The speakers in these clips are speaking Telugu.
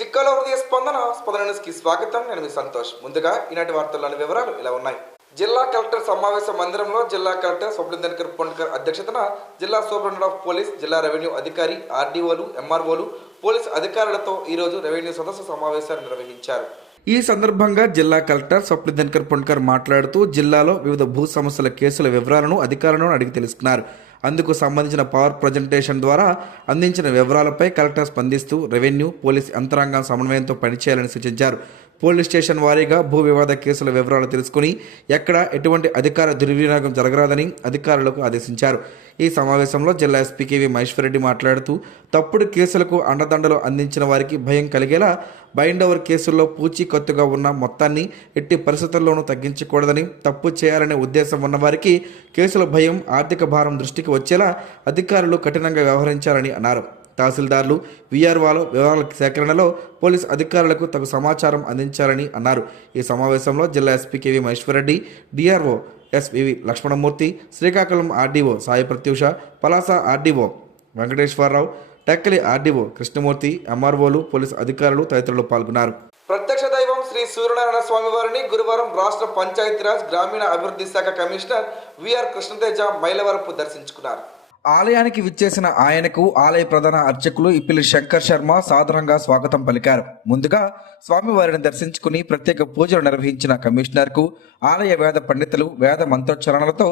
చిక్కలో హృదయ స్పందన న్యూస్కి స్వాగతం. నేను మీ సంతోష్. ముందుగా ఈనాటి వార్తల్లోని వివరాలు ఇలా ఉన్నాయి. జిల్లా కలెక్టర్ సమావేశ మందిరంలో జిల్లా కలెక్టర్ స్వప్నదినకర్ పొన్కర్ అధ్యక్షతన జిల్లా సూపరింటెండెంట్ ఆఫ్ పోలీస్, జిల్లా రెవెన్యూ అధికారి, ఆర్డీఓలు, ఎంఆర్ఓలు, పోలీస్ అధికారులతో ఈరోజు రెవెన్యూ సదస్సు సమావేశాన్ని నిర్వహించారు. ఈ సందర్భంగా జిల్లా కలెక్టర్ స్వప్నదినకర్ పొన్కర్ మాట్లాడుతూ జిల్లాలో వివిధ భూ సమస్యల కేసుల వివరాలను అధికారులను అడిగి తెలుసుకున్నారు. అందుకు సంబంధించిన పవర్ ప్రజెంటేషన్ ద్వారా అందించిన వివరాలపై కలెక్టర్ స్పందిస్తూ రెవెన్యూ, పోలీస్ యంత్రాంగం సమన్వయంతో పనిచేయాలని సూచించారు. పోలీస్ స్టేషన్ వారీగా భూ వివాద కేసుల వివరాలు తెలుసుకుని ఎక్కడ ఎటువంటి అధికార దుర్వినియోగం జరగరాదని అధికారులకు ఆదేశించారు. ఈ సమావేశంలో జిల్లా ఎస్పీ కేవి మహేశ్వరరెడ్డి మాట్లాడుతూ తప్పుడు కేసులకు అండదండలు అందించిన వారికి భయం కలిగేలా బైండ్ ఓవర్ కేసుల్లో పూచీకత్తుగా ఉన్న మొత్తాన్ని ఎట్టి పరిస్థితుల్లోనూ తగ్గించకూడదని, తప్పు చేయాలనే ఉద్దేశం ఉన్నవారికి కేసుల భయం, ఆర్థిక భారం దృష్టికి వచ్చేలా అధికారులు కఠినంగా వ్యవహరించాలని అన్నారు. తహసీల్దార్లు, వీఆర్ఓల వివరాల సేకరణలో పోలీస్ అధికారులకు తగు సమాచారం అందించాలని అన్నారు. ఈ సమావేశంలో జిల్లా SP KV Maheswara Reddy, DRO SVV Lakshmanamurthy, Srikakulam RDO Sai Pratyusha, Palasa RDO Venkateswara Rao, Tekkali RDO Krishnamurthy, ఎంఆర్ఓలు, పోలీసు అధికారులు తదితరులు పాల్గొన్నారు. ప్రత్యక్ష దైవం శ్రీ సూర్యనారాయణ స్వామి వారిని గురువారం రాష్ట్ర పంచాయతీరాజ్ గ్రామీణ అభివృద్ధి శాఖ కమిషనర్ విఆర్ కృష్ణతేజ మైలవరపు దర్శించుకున్నారు. ఆలయానికి విచ్చేసిన ఆయనకు ఆలయ ప్రధాన అర్చకులు ఇప్పిలి శంకర్ శర్మ సాదరంగా స్వాగతం పలికారు. ముందుగా స్వామివారిని దర్శించుకుని ప్రత్యేక పూజలు నిర్వహించిన కమిషనర్కు ఆలయ వేద పండితులు వేద మంత్రోచ్చరణలతో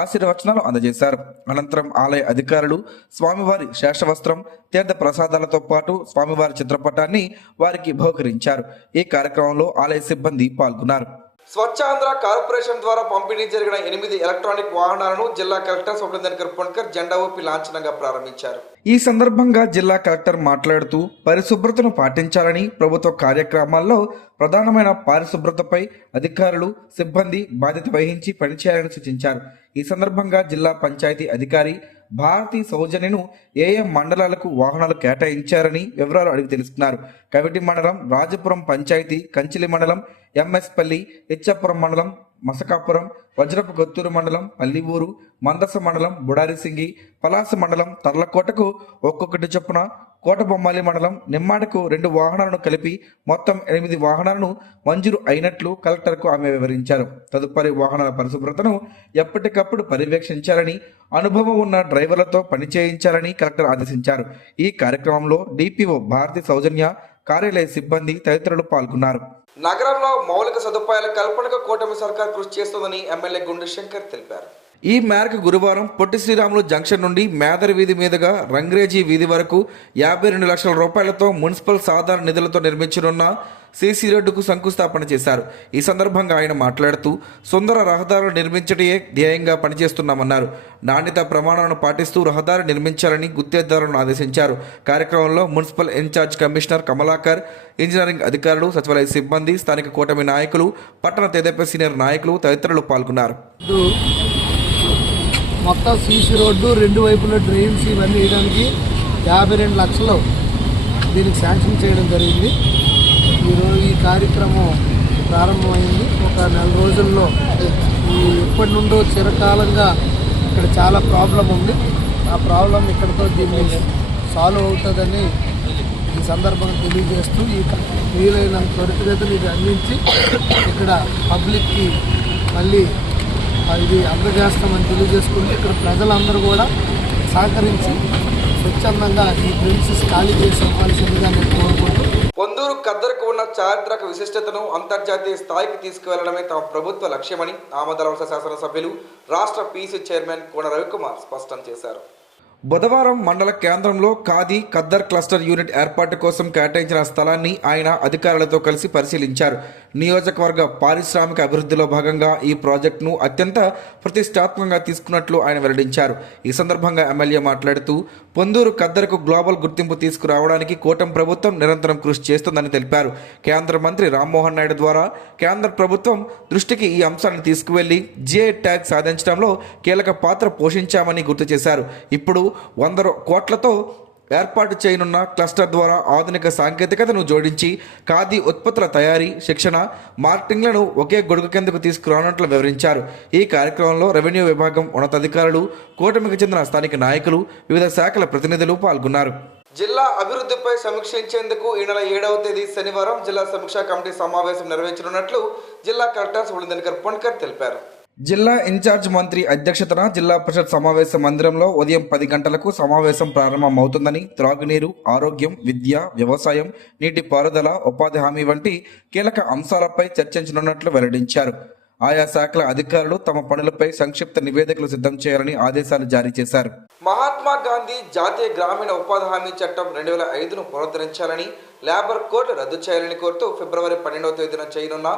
ఆశీర్వచనాలు అందజేశారు. అనంతరం ఆలయ అధికారులు స్వామివారి శేషవస్త్రం, తీర్థ ప్రసాదాలతో పాటు స్వామివారి చిత్రపటాన్ని వారికి బహుకరించారు. ఈ కార్యక్రమంలో ఆలయ సిబ్బంది పాల్గొన్నారు. స్వచ్ఛాంధ్ర కార్పొరేషన్ ద్వారా పంపిణీ జరిగిన 8 ఎలక్ట్రానిక్ వాహనాలను జిల్లా కలెక్టర్ స్వప్నదినకర్ పొన్కర్ జెండా ఊపి లాంఛనంగా ప్రారంభించారు. ఈ సందర్భంగా జిల్లా కలెక్టర్ మాట్లాడుతూ పరిశుభ్రతను పాటించాలని, ప్రభుత్వ కార్యక్రమాల్లో ప్రధానమైన పారిశుభ్రతపై అధికారులు, సిబ్బంది బాధ్యత వహించి పనిచేయాలని సూచించారు. ఈ సందర్భంగా జిల్లా పంచాయతీ అధికారి భారతి సౌజన్యను ఏఏ మండలాలకు వాహనాలు కేటాయించారని వివరాలు అడిగి తెలుసుకున్నారు. కవిటి మండలం, రాజపురం పంచాయతీ, కంచిలి మండలం, ఎంఎస్పల్లి, ఇచ్చాపురం మండలం, మసకాపురం, వజ్రపు గొత్తూరు మండలం, పల్లివూరు, మందస మండలం, బుడారిసింగి, పలాస మండలం, తర్లకోటకు ఒక్కొక్కటి చొప్పున, కోటబొమ్మాలి మండలం, నిమ్మాడకు 2 వాహనాలను కలిపి మొత్తం 8 వాహనాలను మంజూరు అయినట్లు కలెక్టర్కు ఆమె వివరించారు. తదుపరి వాహనాల పరిశుభ్రతను ఎప్పటికప్పుడు పర్యవేక్షించాలని, అనుభవం ఉన్న డ్రైవర్లతో పనిచేయించాలని కలెక్టర్ ఆదేశించారు. ఈ కార్యక్రమంలో డిపిఓ భారతి సౌజన్య, కార్యాలయ సిబ్బంది తదితరులు పాల్గొన్నారు. నగరంలో మౌలిక సదుపాయాల కల్పనకు కూటమి సర్కార్ కృషి చేస్తుందని ఎమ్మెల్యే గుండు శంకర్ తెలిపారు. ఈ మేరకు గురువారం పొట్టి శ్రీరాములు జంక్షన్ నుండి మేదర్ వీధి మీదుగా రంగ్రేజీ వీధి వరకు 52 లక్షల రూపాయలతో మున్సిపల్ సాధారణ నిధులతో నిర్మించనున్న సీసీ రోడ్డుకు శంకుస్థాపన చేశారు. ఈ సందర్భంగా ఆయన మాట్లాడుతూ సుందర రహదారులు నిర్మించటే ధ్యేయంగా పనిచేస్తున్నామన్నారు. నాణ్యత ప్రమాణాలను పాటిస్తూ రహదారి నిర్మించాలని గుత్తేదారులను ఆదేశించారు. కార్యక్రమంలో municipal incharge commissioner Kamalakar, engineering అధికారులు, సచివాలయ సిబ్బంది, స్థానిక కూటమి నాయకులు, పట్టణ తెదేపా సీనియర్ నాయకులు తదితరులు పాల్గొన్నారు. మొత్తం సీసీ రోడ్డు, 2 వైపుల డ్రైన్స్ ఇవన్నీ వేయడానికి 52 లక్షలు దీనికి శాంక్షన్ చేయడం జరిగింది. ఈరోజు ఈ కార్యక్రమం ప్రారంభమైంది. ఒక 4 రోజుల్లో ఇప్పటి నుండో చిరకాలంగా ఇక్కడ చాలా ప్రాబ్లం ఉంది. ఆ ప్రాబ్లం ఇక్కడితో దీన్ని సాల్వ్ అవుతుందని ఈ సందర్భంగా తెలియజేస్తూ వీలైనంత త్వరితగతిని ఇది అందించి ఇక్కడ పబ్లిక్కి మళ్ళీ ఇది అందజేస్తామని తెలియజేసుకుంటూ ఇక్కడ ప్రజలందరూ కూడా సహకరించి స్వచ్ఛందంగా ఈ ప్రిన్సెస్ ఖాళీ చేసి ఇవ్వాల్సిందిగా నేను కోరుకుంటూ, పొందూరు ఖద్దరుకు ఉన్న చారిత్రక విశిష్టతను అంతర్జాతీయ స్థాయికి తీసుకువెళ్లడమే తమ ప్రభుత్వ లక్ష్యమని ఆమదాలవలస శాసనసభ్యులు, రాష్ట్ర పీసీ చైర్మన్ కోన రవికుమార్ స్పష్టం చేశారు. బుధవారం మండల కేంద్రంలో ఖాదీ ఖద్దర్ క్లస్టర్ యూనిట్ ఏర్పాటు కోసం కేటాయించిన స్థలాన్ని ఆయన అధికారులతో కలిసి పరిశీలించారు. నియోజకవర్గ పారిశ్రామిక అభివృద్ధిలో భాగంగా ఈ ప్రాజెక్టును అత్యంత ప్రతిష్టాత్మకంగా తీసుకున్నట్లు ఆయన వెల్లడించారు. ఈ సందర్భంగా ఎమ్మెల్యే మాట్లాడుతూ పొందూరు ఖద్దరుకు గ్లోబల్ గుర్తింపు తీసుకురావడానికి కూటమి ప్రభుత్వం నిరంతరం కృషి చేస్తుందని తెలిపారు. కేంద్ర మంత్రి రామ్మోహన్ నాయుడు ద్వారా కేంద్ర ప్రభుత్వం దృష్టికి ఈ అంశాన్ని తీసుకువెళ్లి జిఐ ట్యాగ్ సాధించడంలో కీలక పాత్ర పోషించామని గుర్తు చేశారు. ఇప్పుడు 100 కోట్లతో ఏర్పాటు చేయనున్న క్లస్టర్ ద్వారా ఆధునిక సాంకేతికతను జోడించి ఖాదీ ఉత్పత్తుల తయారీ, శిక్షణ, మార్కెటింగ్లను ఒకే గొడుగు కిందకు తీసుకురానున్నట్లు వివరించారు. ఈ కార్యక్రమంలో రెవెన్యూ విభాగం ఉన్నతాధికారులు, కూటమికి చెందిన స్థానిక నాయకులు, వివిధ శాఖల ప్రతినిధులు పాల్గొన్నారు. జిల్లా అభివృద్ధిపై సమీక్షించేందుకు ఈ నెల 7వ తేదీ శనివారం జిల్లా సమీక్షా కమిటీ సమావేశం నిర్వహించనున్నట్లు జిల్లా కలెక్టర్ సుబ్రహ్మణ్యన్ పొన్కర్ తెలిపారు. జిల్లా ఇన్ఛార్జ్ మంత్రి అధ్యక్షతన జిల్లా పరిషత్ సమావేశ మందిరంలో ఉదయం 10 గంటలకు సమావేశం ప్రారంభమవుతుందని, త్రాగునీరు, ఆరోగ్యం, విద్య, వ్యవసాయం, నీటి పారుదల, ఉపాధి హామీ వంటి కీలక అంశాలపై చర్చించనున్నట్లు వెల్లడించారు. ఆయా శాఖల అధికారులు తమ పనులపై సంక్షిప్త నివేదికలు సిద్ధం చేయాలని ఆదేశాలు జారీ చేశారు. మహాత్మా గాంధీ జాతీయ గ్రామీణ ఉపాధి హామీ చట్టం 2005ను పునరుద్ధరించాలని, లేబర్ కోడ్ రద్దు చేయాలని కోరుతూ ఫిబ్రవరి 12వ తేదీన చేయనున్న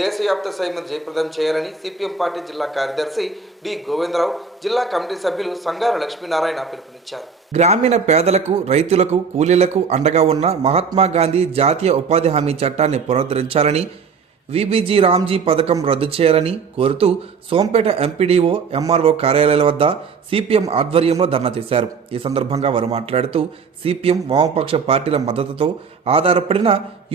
దేశవ్యాప్త సమ్మెను జయప్రదం చేయాలని సిపిఎం పార్టీ జిల్లా కార్యదర్శి డి గోవిందరావు, జిల్లా కమిటీ సభ్యులు సంగార లక్ష్మీనారాయణ పిలుపునిచ్చారు. గ్రామీణ పేదలకు, రైతులకు, కూలీలకు అండగా ఉన్న మహాత్మా గాంధీ జాతీయ ఉపాధి హామీ చట్టాన్ని పునరుద్ధరించాలని, విబిజీ రామ్జీ పథకం రద్దు చేయాలని కోరుతూ సోంపేట ఎంపీడీఓ, ఎంఆర్ఓ కార్యాలయాల వద్ద సిపిఎం ఆధ్వర్యంలో ధర్నా చేశారు. ఈ సందర్భంగా వారు మాట్లాడుతూ సిపిఎం వామపక్ష పార్టీల మద్దతుతో ఆధారపడిన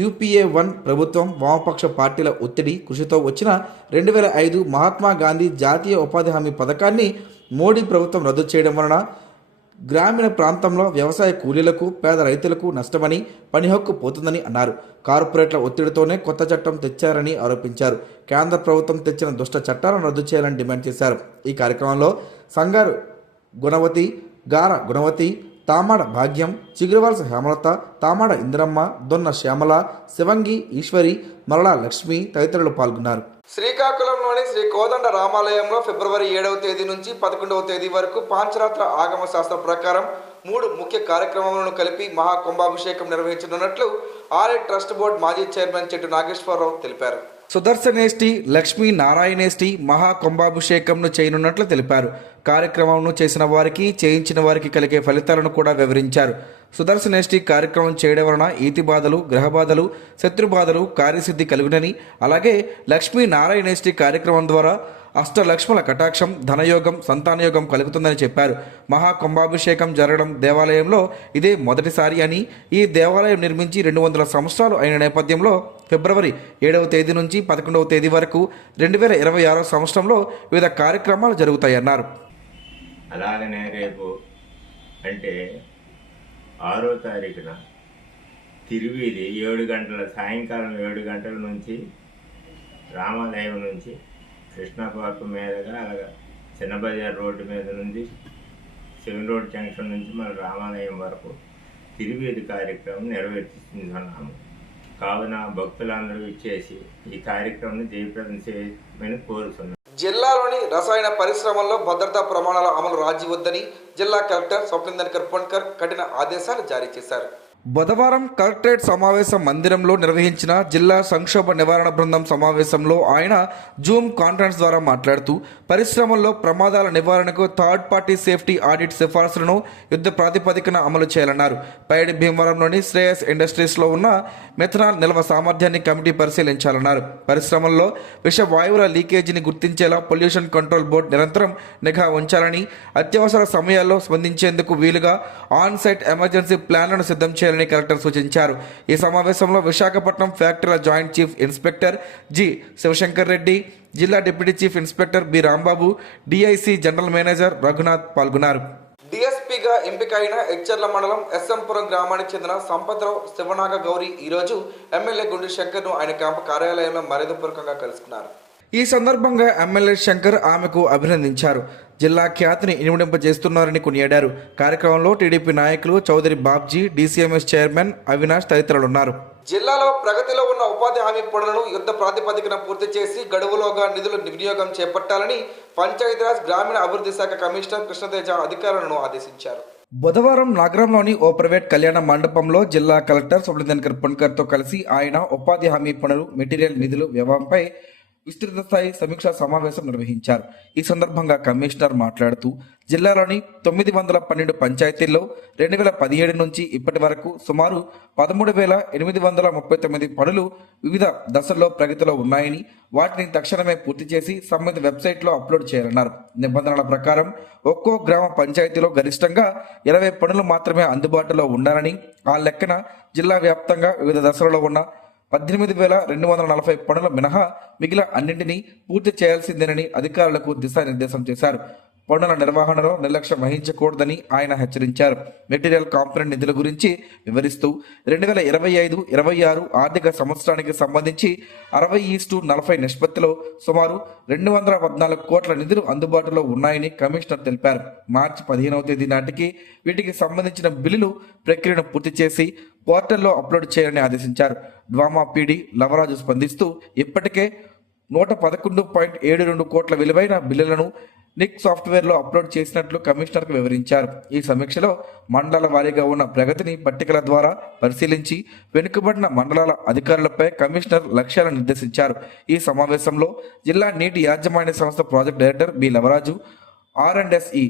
UPA-1 ప్రభుత్వం వామపక్ష పార్టీల ఒత్తిడి, కృషితో వచ్చిన 2005 మహాత్మా గాంధీ జాతీయ ఉపాధి హామీ పథకాన్ని మోడీ ప్రభుత్వం రద్దు చేయడం వలన గ్రామీణ ప్రాంతంలో వ్యవసాయ కూలీలకు, పేద రైతులకు నష్టమని, పని హక్కు పోతుందని అన్నారు. కార్పొరేట్ల ఒత్తిడితోనే కొత్త చట్టం తెచ్చారని ఆరోపించారు. కేంద్ర ప్రభుత్వం తెచ్చిన దుష్ట చట్టాలను రద్దు చేయాలని డిమాండ్ చేశారు. ఈ కార్యక్రమంలో సంగారు గుణవతి, గార గుణవతి, తామాడ భాగ్యం, చిగురువలస హేమలత, తామాడ ఇందిరమ్మ, దొన్న శ్యామల, శివంగి ఈశ్వరి, మరళ లక్ష్మి తదితరులు పాల్గొన్నారు. శ్రీకాకుళంలోని శ్రీ కోదండ రామాలయంలో ఫిబ్రవరి 7వ తేదీ నుంచి 11వ తేదీ వరకు పాంచరాత్ర ఆగమ శాస్త్ర ప్రకారం 3 ముఖ్య కార్యక్రమాలను కలిపి మహాకుంభాభిషేకం నిర్వహించనున్నట్లు ఆలయ ట్రస్ట్ బోర్డు మాజీ చైర్మన్ చెట్టు నాగేశ్వరరావు తెలిపారు. సుదర్శనేష్టి, లక్ష్మీ నారాయణేష్టి మహాకుంభాభిషేకంను చేయనున్నట్లు తెలిపారు. కార్యక్రమంను చేసిన వారికి, చేయించిన వారికి కలిగే ఫలితాలను కూడా వివరించారు. సుదర్శనేష్టి కార్యక్రమం చేయడం వలన ఈతి బాధలు, గ్రహ బాధలు, శత్రుబాధలు, కార్యసిద్ధి కలుగునని, అలాగే లక్ష్మీ నారాయణేష్టి కార్యక్రమం ద్వారా అష్టలక్ష్ముల కటాక్షం, ధనయోగం, సంతానయోగం కలుగుతుందని చెప్పారు. మహాకుంభాభిషేకం జరగడం దేవాలయంలో ఇదే మొదటిసారి అని, ఈ దేవాలయం నిర్మించి 200 సంవత్సరాలు అయిన నేపథ్యంలో ఫిబ్రవరి 7వ తేదీ నుంచి 11వ తేదీ వరకు 2026వ సంవత్సరంలో వివిధ కార్యక్రమాలు జరుగుతాయన్నారు. అలాగనే రేపు అంటే 6వ తారీఖున తిరువీధి 7 గంటల సాయంకాలం 7 గంటల నుంచి రామాలయం నుంచి కృష్ణా పార్క్ మీదుగా అలాగా చిన్న బజార్ రోడ్డు మీద నుంచి సెవెన్ రోడ్ జంక్షన్ నుంచి మన రామాలయం వరకు తిరువీధి కార్యక్రమం నిర్వహిస్తున్నాము. కావున భక్తులందరూ ఇచ్చేసి ఈ కార్యక్రమం జయప్రదం చేయమని కోరుతున్నాం. జిల్లాలోని రసాయన పరిశ్రమల్లో భద్రతా ప్రమాణాల అమలు రాజీ వద్దని జిల్లా కలెక్టర్ సుబ్రహ్మణ్యన్ పొన్కర్ కఠిన ఆదేశాలు జారీ చేశారు. బుధవారం కలెక్టరేట్ సమావేశ మందిరంలో నిర్వహించిన జిల్లా సంక్షోభ నివారణ బృందం సమావేశంలో ఆయన జూమ్ కాన్ఫరెన్స్ ద్వారా మాట్లాడుతూ పరిశ్రమల్లో ప్రమాదాల నివారణకు థర్డ్ పార్టీ సేఫ్టీ ఆడిట్ సిఫార్సులను యుద్ధ ప్రాతిపదికన అమలు చేయాలన్నారు. పైడి భీమవరంలోని శ్రేయస్ ఇండస్ట్రీస్లో ఉన్న మెథనాల్ నిల్వ సామర్థ్యాన్ని కమిటీ పరిశీలించాలన్నారు. పరిశ్రమల్లో విష వాయువుల లీకేజీని గుర్తించేలా పొల్యూషన్ కంట్రోల్ బోర్డు నిరంతరం నిఘా ఉంచాలని, అత్యవసర సమయాల్లో స్పందించేందుకు వీలుగా ఆన్ సైట్ ఎమర్జెన్సీ ప్లాన్లను సిద్ధం చేయాలని కలెక్టర్ సూచించారు. ఈ సమావేశంలో విశాఖపట్నం ఫ్యాక్టరీల joint chief inspector G Sivashankar Reddy, జిల్లా deputy chief inspector B Rambabu, DIC general manager Raghunath పాల్గొన్నారు. డిఎస్పీగా ఎంపికైన ఎచ్చర్ల మండలం ఎస్ఎంపురం గ్రామానికి చెందిన సంపత్రావు శివనాగ గౌరి ఈరోజు ఎమ్మెల్యే గుండు శంకర్ను ఆయన క్యాంపు కార్యాలయంలో మర్యాదపూర్వకంగా కలుసుకున్నారు. ఈ సందర్భంగా ఎమ్మెల్యే శంకర్ ఆమెకు అభినందించారు. జిల్లా ఖ్యాతిని ఇనుమడింపజేస్తున్నారని కొనియాడారు. కార్యక్రమంలో టీడీపీ నాయకులు చౌదరి బాబ్జీ, డీసీఎంఎస్ చైర్మన్ అవినాష్ తదితరులున్నారు. జిల్లాలో ప్రగతిలో ఉన్న ఉపాధి హామీ పనులను యుద్ధ ప్రాతిపదికన పూర్తి చేసి గడువులోగా నిధుల వినియోగం చేపట్టాలని పంచాయతీరాజ్ గ్రామీణ అభివృద్ధి శాఖ కమిషనర్ కృష్ణతేజ అధికారులను ఆదేశించారు. బుధవారం నగరంలోని ఓ ప్రైవేట్ కళ్యాణ మండపంలో జిల్లా కలెక్టర్ సుబ్రహ్మణ్యన్ పొన్కర్తో కలిసి ఆయన ఉపాధి హామీ పనులు, మెటీరియల్ నిధులు వ్యవహారంపై విస్తృత స్థాయి సమీక్షా సమావేశం నిర్వహించారు. ఈ సందర్భంగా కమిషనర్ మాట్లాడుతూ జిల్లాలోని 912 పంచాయతీల్లో 2017 నుంచి ఇప్పటి వరకు సుమారు 13,839 పనులు వివిధ దశల్లో ప్రగతిలో ఉన్నాయని, వాటిని తక్షణమే పూర్తి చేసి సంబంధిత వెబ్సైట్లో అప్లోడ్ చేయాలన్నారు. నిబంధనల ప్రకారం ఒక్కో గ్రామ పంచాయతీలో గరిష్టంగా 20 పనులు మాత్రమే అందుబాటులో ఉండాలని, ఆ లెక్కన జిల్లా వ్యాప్తంగా వివిధ దశలలో ఉన్న 18,240 పనుల మినహా మిగిలిన అన్నింటినీ పూర్తి చేయాల్సిందేనని అధికారులకు దిశానిర్దేశం చేశారు. పనుల నిర్వహణలో నిర్లక్ష్యం వహించకూడదని ఆయన హెచ్చరించారు. మెటీరియల్ కాంపోనెంట్ నిధుల గురించి వివరిస్తూ 2025-26 ఆర్థిక సంవత్సరానికి సంబంధించి 60:40 నిష్పత్తిలో సుమారు 214 కోట్ల నిధులు అందుబాటులో ఉన్నాయని కమిషనర్ తెలిపారు. మార్చి 15వ తేదీ నాటికి వీటికి సంబంధించిన బిల్లులు ప్రక్రియను పూర్తి చేసి పోర్టల్లో అప్లోడ్ చేయాలని ఆదేశించారు. డ్వామా పీడీ లవరాజు స్పందిస్తూ ఇప్పటికే 111.72 కోట్ల విలువైన బిల్లులను నిక్ సాఫ్ట్వేర్లో అప్లోడ్ చేసినట్లు కమిషనర్కు వివరించారు. ఈ సమీక్షలో మండలాల వారీగా ఉన్న ప్రగతిని పట్టికల ద్వారా పరిశీలించి వెనుకబడిన మండలాల అధికారులపై కమిషనర్ లక్ష్యాలను నిర్దేశించారు. ఈ సమావేశంలో జిల్లా నీటి యాజమాన్య సంస్థ project director B Lavaraju, R&SE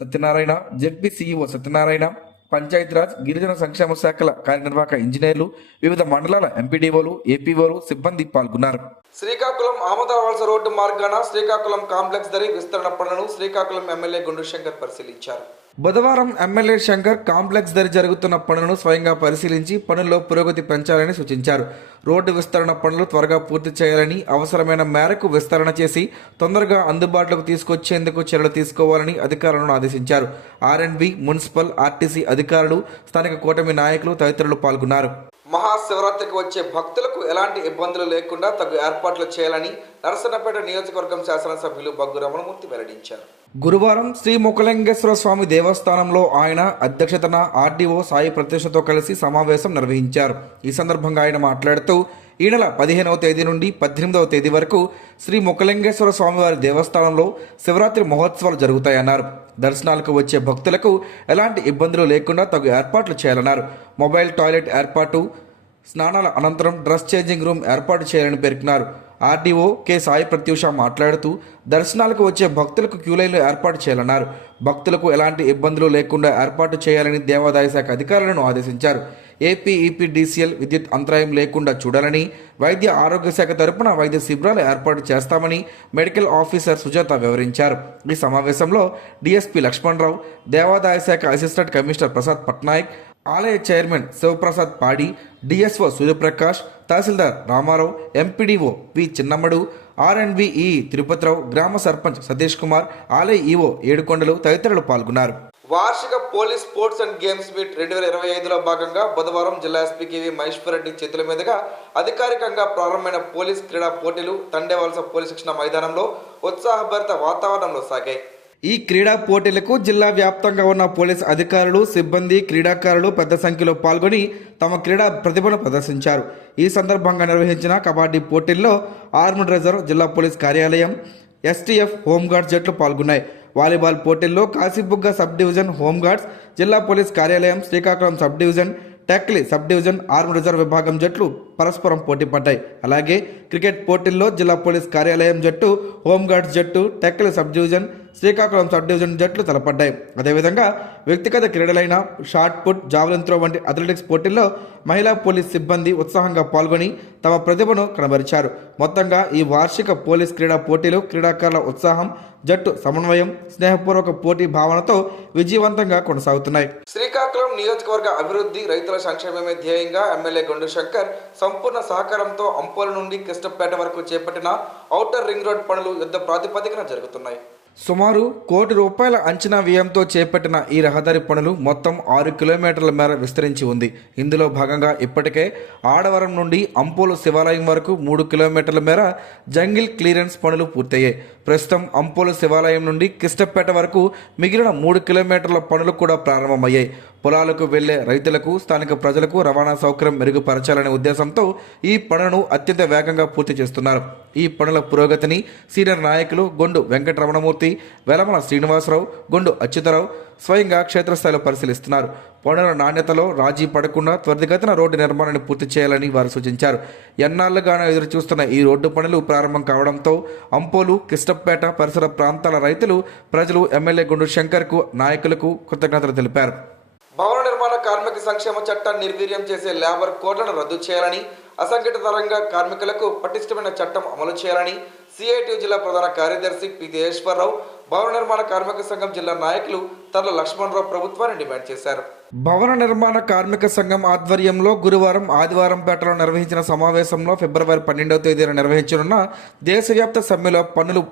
Satyanarayana, ZP CEO Satyanarayana, Panchayati Raj గిరిజన సంక్షేమ శాఖల కార్యనిర్వాహక ఇంజనీర్లు, వివిధ మండలాల ఎంపీడీఓలు, ఏపీఓలు, సిబ్బంది పాల్గొన్నారు. శ్రీకాకుళం ఆమదావలస రోడ్డు మార్గాన శ్రీకాకుళం కాంప్లెక్స్ దరి విస్తరణ పనులను శ్రీకాకుళం ఎమ్మెల్యే గుండు శంకర్ పరిశీలించారు. బుధవారం ఎమ్మెల్యే శంకర్ కాంప్లెక్స్ దరి జరుగుతున్న పనులను స్వయంగా పరిశీలించి పనుల్లో పురోగతి పెంచాలని సూచించారు. రోడ్డు విస్తరణ పనులు త్వరగా పూర్తి చేయాలని, అవసరమైన మేరకు విస్తరణ చేసి తొందరగా అందుబాటులోకి తీసుకొచ్చేందుకు చర్యలు తీసుకోవాలని అధికారులను ఆదేశించారు. R&B, మున్సిపల్, ఆర్టీసీ అధికారులు, స్థానిక కూటమి నాయకులు తదితరులు పాల్గొన్నారు. మహాశివరాత్రికి వచ్చే భక్తులకు ఎలాంటి ఇబ్బందులు లేకుండా తగు ఏర్పాట్లు చేయాలని నరసన్నపేట నియోజకవర్గం శాసనసభ్యులు బగ్గు రమణమూర్తి వెల్లడించారు. గురువారం శ్రీ ముఖలింగేశ్వర స్వామి దేవస్థానంలో ఆయన అధ్యక్షతన RDO సాయి ప్రత్యూషతో కలిసి సమావేశం నిర్వహించారు. ఈ సందర్భంగా ఆయన మాట్లాడుతూ ఈ నెల 15వ తేదీ నుండి 18వ తేదీ వరకు శ్రీ ముఖలింగేశ్వర స్వామివారి దేవస్థానంలో శివరాత్రి మహోత్సవాలు జరుగుతాయన్నారు. దర్శనాలకు వచ్చే భక్తులకు ఎలాంటి ఇబ్బందులు లేకుండా తగు ఏర్పాట్లు చేయాలన్నారు. మొబైల్ టాయిలెట్ ఏర్పాటు, స్నానాల అనంతరం డ్రెస్ చేంజింగ్ రూమ్ ఏర్పాటు చేయాలని పేర్కొన్నారు. RDO కె సాయి ప్రత్యూష మాట్లాడుతూ దర్శనాలకు వచ్చే భక్తులకు క్యూలైన్లు ఏర్పాటు చేయాలన్నారు. భక్తులకు ఎలాంటి ఇబ్బందులు లేకుండా ఏర్పాటు చేయాలని దేవాదాయ శాఖ అధికారులను ఆదేశించారు. EPDCL విద్యుత్ అంతరాయం లేకుండా చూడాలని, వైద్య ఆరోగ్య శాఖ తరపున వైద్య శిబిరాలు ఏర్పాటు చేస్తామని మెడికల్ ఆఫీసర్ సుజాత వివరించారు. ఈ సమావేశంలో DSP లక్ష్మణరావు, దేవాదాయ శాఖ అసిస్టెంట్ కమిషనర్ ప్రసాద్ పట్నాయక్, ఆలయ చైర్మన్ శివప్రసాద్ పాడి, DSO సూర్యప్రకాష్, తహసీల్దార్ Ramarao, MPDO P Chinnammadu, R&BE Tirupatirao, గ్రామ సర్పంచ్ సతీష్ కుమార్, ఆలయ EO ఏడుకొండలు తదితరులు పాల్గొన్నారు. వార్షిక police sports and games meet 2025లో భాగంగా బుధవారం జిల్లా SP KV మహేశ్వర్ రెడ్డి చేతుల మీదుగా అధికారికంగా ప్రారంభమైన పోలీస్ క్రీడా పోటీలు తండేవలస పోలీస్ శిక్షణ మైదానంలో ఉత్సాహభరిత వాతావరణంలో సాగాయి. ఈ క్రీడా పోటీలకు జిల్లా వ్యాప్తంగా ఉన్న పోలీస్ అధికారులు, సిబ్బంది, క్రీడాకారులు పెద్ద సంఖ్యలో పాల్గొని తమ క్రీడా ప్రతిభను ప్రదర్శించారు. ఈ సందర్భంగా నిర్వహించిన కబడ్డీ పోటీల్లో ఆర్మ్డ్ రిజర్వ్, జిల్లా పోలీస్ కార్యాలయం, STF హోంగార్డ్స్ జట్లు పాల్గొన్నాయి. వాలీబాల్ పోటీల్లో కాశీబుగ్గ సబ్ డివిజన్ హోంగార్డ్స్, జిల్లా పోలీస్ కార్యాలయం, Srikakulam sub division, Tekkali sub division armed reserve విభాగం జట్లు పరస్పరం పోటీ పడ్డాయి. అలాగే క్రికెట్ పోటీల్లో జిల్లా పోలీస్ కార్యాలయం జట్టు, హోంగార్డ్స్ జట్టు, Tekkali sub division, Srikakulam sub division జట్లు తలపడ్డాయి. అదేవిధంగా వ్యక్తిగత క్రీడలైన షార్ట్ పుట్, జావెలిన్ త్రో వంటి అథ్లెటిక్స్ పోటీల్లో మహిళా పోలీస్ సిబ్బంది ఉత్సాహంగా పాల్గొని తమ ప్రతిభను కనబరిచారు. మొత్తంగా ఈ వార్షిక పోలీస్ క్రీడా పోటీలు క్రీడాకారుల ఉత్సాహం, జట్టు సమన్వయం, స్నేహపూర్వక పోటీ భావనతో విజయవంతంగా కొనసాగుతున్నాయి. శ్రీకాకుళం నియోజకవర్గ అభివృద్ధి, రైతుల సంక్షేమమే ధ్యేయంగా ఎమ్మెల్యే గుండు శంకర్ సంపూర్ణ సహకారంతో అంపోల నుండి కృష్ణపేట వరకు చేపట్టిన ఔటర్ రింగ్ రోడ్ పనులు యుద్ధ ప్రాతిపదికన జరుగుతున్నాయి. సుమారు ₹1 కోటి అంచనా వ్యయంతో చేపట్టిన ఈ రహదారి పనులు మొత్తం 6 కిలోమీటర్ల మేర విస్తరించి ఉంది. ఇందులో భాగంగా ఇప్పటికే ఆడవరం నుండి అంపోలు శివాలయం వరకు 3 కిలోమీటర్ల మేర జంగిల్ క్లియరెన్స్ పనులు పూర్తయ్యాయి. ప్రస్తుతం అంపోలు శివాలయం నుండి కృష్ణపేట వరకు మిగిలిన 3 కిలోమీటర్ల పనులు కూడా ప్రారంభమయ్యాయి. పొలాలకు వెళ్లే రైతులకు, స్థానిక ప్రజలకు రవాణా సౌకర్యం మెరుగుపరచాలనే ఉద్దేశంతో ఈ పనులను అత్యంత వేగంగా పూర్తి చేస్తున్నారు. ఈ పనుల పురోగతిని సీనియర్ నాయకులు గొండు వెంకటరమణమూర్తి, వెలమల శ్రీనివాసరావు, గొండు అచ్యుతరావు స్వయంగా క్షేత్రస్థాయిలో పరిశీలిస్తున్నారు. పనుల నాణ్యతలో రాజీ పడకుండా త్వరితగతిన రోడ్డు నిర్మాణాన్ని పూర్తి చేయాలని వారు సూచించారు. ఎన్నాళ్లుగానో ఎదురు చూస్తున్న ఈ రోడ్డు పనులు ప్రారంభం కావడంతో అంపోలు, కృష్ణపేట పరిసర ప్రాంతాల రైతులు, ప్రజలు ఎమ్మెల్యే గుండు శంకర్కు, నాయకులకు కృతజ్ఞతలు తెలిపారు. భవన నిర్మాణ కార్మిక సంక్షేమ చట్టాన్ని నిర్వీర్యం చేసే లేబర్ కోడ్లను రద్దు చేయాలని, అసంఘటిత రంగ కార్మికులకు పటిష్టమైన చట్టం అమలు చేయాలని CITU జిల్లా ప్రధాన కార్యదర్శి పి తేజేశ్వరరావు, భవన నిర్మాణ కార్మిక సంఘం జిల్లా నాయకులు తర్ల లక్ష్మణరావు ప్రభుత్వాన్ని డిమాండ్ చేశారు. భవన నిర్మాణ కార్మిక సంఘం ఆధ్వర్యంలో గురువారం ఆదివారంపేటలో నిర్వహించిన సమావేశంలో ఫిబ్రవరి 12వ తేదీన నిర్వహించనున్న దేశవ్యాప్త సమ్మెలో పనులు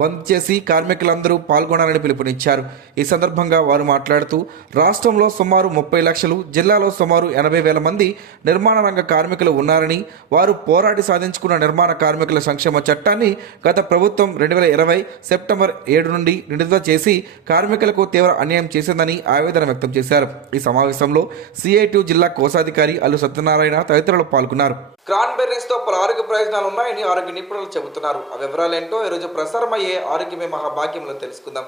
బంద్ చేసి కార్మికులందరూ పాల్గొనాలని పిలుపునిచ్చారు. ఈ సందర్భంగా వారు మాట్లాడుతూ రాష్ట్రంలో సుమారు 30 లక్షలు, జిల్లాలో సుమారు 80,000 మంది నిర్మాణ రంగ కార్మికులు ఉన్నారని, వారు పోరాడి సాధించుకున్న నిర్మాణ కార్మికుల సంక్షేమ చట్టాన్ని గత ప్రభుత్వం 2020 సెప్టెంబర్ 7 నుండి నిలుపుదల చేసి కార్మికులకు తీవ్ర అన్యాయం చేసిందని ఆవేదన వ్యక్తం చేశారు. ఈ సమావేశంలో CITU జిల్లా కోశాధికారి అల్లు సత్యనారాయణ తదితరులు పాల్గొన్నారు. క్రాన్బెర్రీస్ తో పలు ఆరోగ్య ప్రయోజనాలు ఉన్నాయని ఆరోగ్య నిపుణులు చెబుతున్నారు. ఆ వివరాలేంటో ఈరోజు ప్రసారమయ్యే ఆరోగ్యమే మహాభాగ్యంలో తెలుసుకుందాం.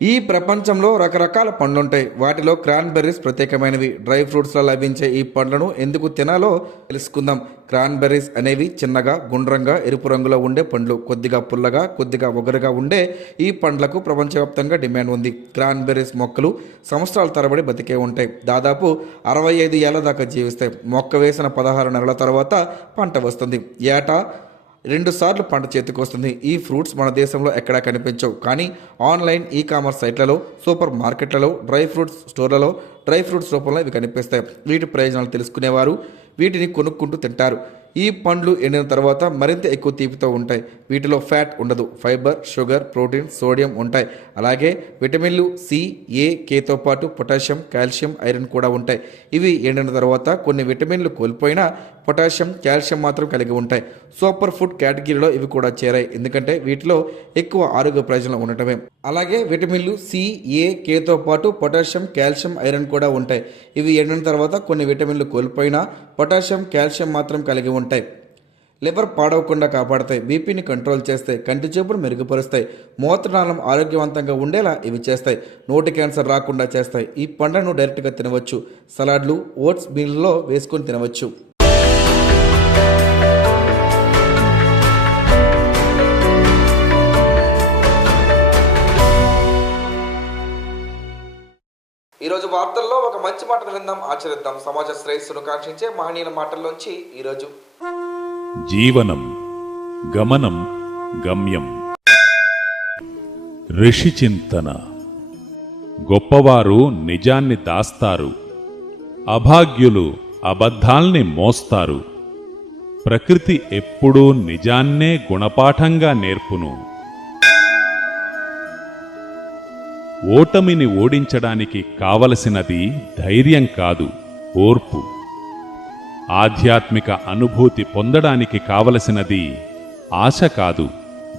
ఈ ప్రపంచంలో రకరకాల పండ్లుంటాయి. వాటిలో క్రాన్బెర్రీస్ ప్రత్యేకమైనవి. డ్రై ఫ్రూట్స్లో లభించే ఈ పండ్లను ఎందుకు తినాలో తెలుసుకుందాం. క్రాన్బెర్రీస్ అనేవి చిన్నగా, గుండ్రంగా, ఎరుపు రంగులో ఉండే పండ్లు. కొద్దిగా పుల్లగా, కొద్దిగా ఒగరుగా ఉండే ఈ పండ్లకు ప్రపంచవ్యాప్తంగా డిమాండ్ ఉంది. క్రాన్బెర్రీస్ మొక్కలు సంవత్సరాల తరబడి బతికే ఉంటాయి. దాదాపు 65 ఏళ్ల దాకా జీవిస్తాయి. మొక్క వేసిన 16 నెలల తర్వాత పంట వస్తుంది. ఏటా 2 సార్లు పంట చేతికి వస్తుంది. ఈ ఫ్రూట్స్ మన దేశంలో ఎక్కడా కనిపించవు. కానీ ఆన్లైన్ ఈ-కామర్స్ సైట్లలో, సూపర్ మార్కెట్లలో, డ్రై ఫ్రూట్స్ స్టోర్లలో డ్రై ఫ్రూట్స్ రూపంలో ఇవి కనిపిస్తాయి. వీటి ప్రయోజనాలు తెలుసుకునేవారు వీటిని కొనుక్కుంటూ తింటారు. ఈ పండ్లు ఎండిన తర్వాత మరింత ఎక్కువ తీపితో ఉంటాయి. వీటిలో ఫ్యాట్ ఉండదు. ఫైబర్, షుగర్, ప్రోటీన్, సోడియం ఉంటాయి. అలాగే విటమిన్లు C, A, Kతో పాటు పొటాషియం, కాల్షియం, ఐరన్ కూడా ఉంటాయి. ఇవి ఎండిన తర్వాత కొన్ని విటమిన్లు కోల్పోయినా పొటాషియం, కాల్షియం మాత్రం కలిగి ఉంటాయి. సూపర్ ఫుడ్ కేటగిరీలో ఇవి కూడా చేరాయి. ఎందుకంటే వీటిలో ఎక్కువ ఆరోగ్య ప్రయోజనాలు ఉండటమే. అలాగే విటమిన్లు C, A, Kతో పాటు పొటాషియం, కాల్షియం, ఐరన్ కూడా ఉంటాయి. ఇవి ఎండిన తర్వాత కొన్ని విటమిన్లు కోల్పోయినా పొటాషియం, కాల్షియం మాత్రం కలిగి ఉంటాయి. లివర్ పాడవకుండా కాపాడతాయి. బీపీని కంట్రోల్ చేస్తాయి. కంటి చూపును మెరుగుపరుస్తాయి. మూత్రనాళం ఆరోగ్యవంతంగా ఉండేలా ఇవి చేస్తాయి. నోటి క్యాన్సర్ రాకుండా చేస్తాయి. ఈ పండ్లను డైరెక్ట్గా తినవచ్చు. సలాడ్లు, ఓట్స్ మీల్లో వేసుకొని తినవచ్చు. ఈరోజు వార్తల్లో ఒక మంచి మాటను విందాం, ఆచరిద్దాం. సమాజ శ్రేయస్సును కాంక్షించే మహనీయుల మాటల్లోంచి ఈరోజు జీవనం గమనం గమ్యం. ఋషి చింతన. గొప్పవారు నిజాన్ని దాస్తారు, అభాగ్యులు అబద్ధాల్ని మోస్తారు. ప్రకృతి ఎప్పుడూ నిజాన్నే గుణపాఠంగా నేర్పును. ఓటమిని ఓడించడానికి కావలసినది ధైర్యం కాదు, ఓర్పు. ఆధ్యాత్మిక అనుభూతి పొందడానికి కావలసినది ఆశ కాదు,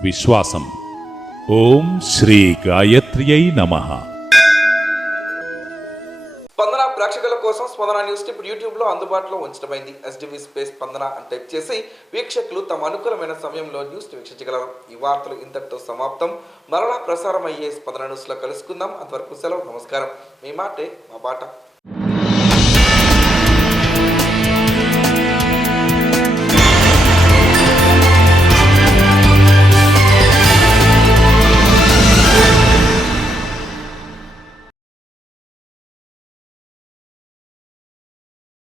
విశ్వాసం. ఓం శ్రీ గాయత్ర్యై నమః. స్పందన ప్రేక్షకుల కోసం స్పందన న్యూస్ ఇప్పుడు యూట్యూబ్లో అందుబాటులో ఉంచడమైంది. SDV స్పేస్ స్పందన అని టైప్ చేసి వీక్షకులు తమ అనుకూలమైన సమయంలో న్యూస్ వీక్షించగలరు. ఈ వార్తలు ఇంతటితో సమాప్తం. మరలా ప్రసారం అయ్యే స్పందన న్యూస్లో కలుసుకుందాం. అంతవరకు సెలవు. నమస్కారం. మీ మాటే మా బాట.